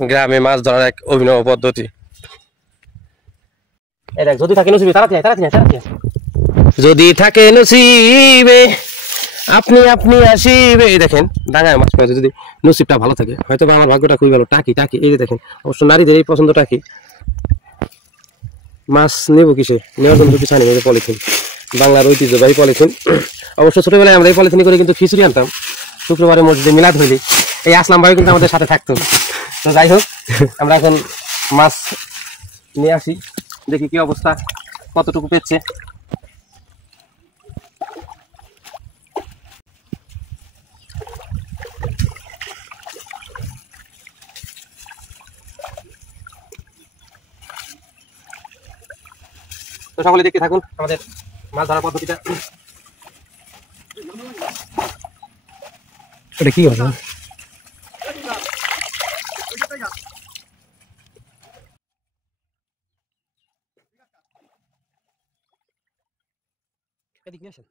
গ্রামে মাছ ধরার এক অভিনব পদ্ধতি। এই দেখ, যদি থাকে নসিবে তাড়াতাড়ি যদি থাকে নসিবে আপনি আপনি আসিবে। এই দেখেন ডাঙায় মাছ পাইছে, যদি নসিবটা ভালো থাকে হয়তো বা আমার ভাগ্যটা খুবই ভালো। টাকি টাকি এই যে দেখেন, অবশ্য নারীদের এই পছন্দ টাকি। মাছ নেবো কিসে, নেওয়ার জন্য কিছু আনি পলিথিন, বাংলার ঐতিহ্যবাহী পলিথিন। অবশ্য ছোটবেলায় আমরা এই পলিথিন করে কিন্তু খিচুড়ি আনতাম শুক্রবারে মসজিদে মিলাদ হইলে। এই আসলাম ভাই কিন্তু আমাদের সাথে থাকতো। তো যাই হোক, আমরা এখন মাছ নিয়ে আসি, দেখি কি অবস্থা, কতটুকু পেচ্ছে। তো সকলে দেখতে থাকুন আমাদের মাছ ধরার পদ্ধতিটা। এটা কি হবে? এদিকে আসেন।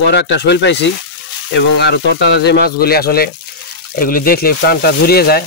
বড় একটা শৈল পাইছি এবং আরো তরতাজা যে মাছগুলি, আসলে এগুলি দেখলে প্রাণটা জুড়িয়ে যায়।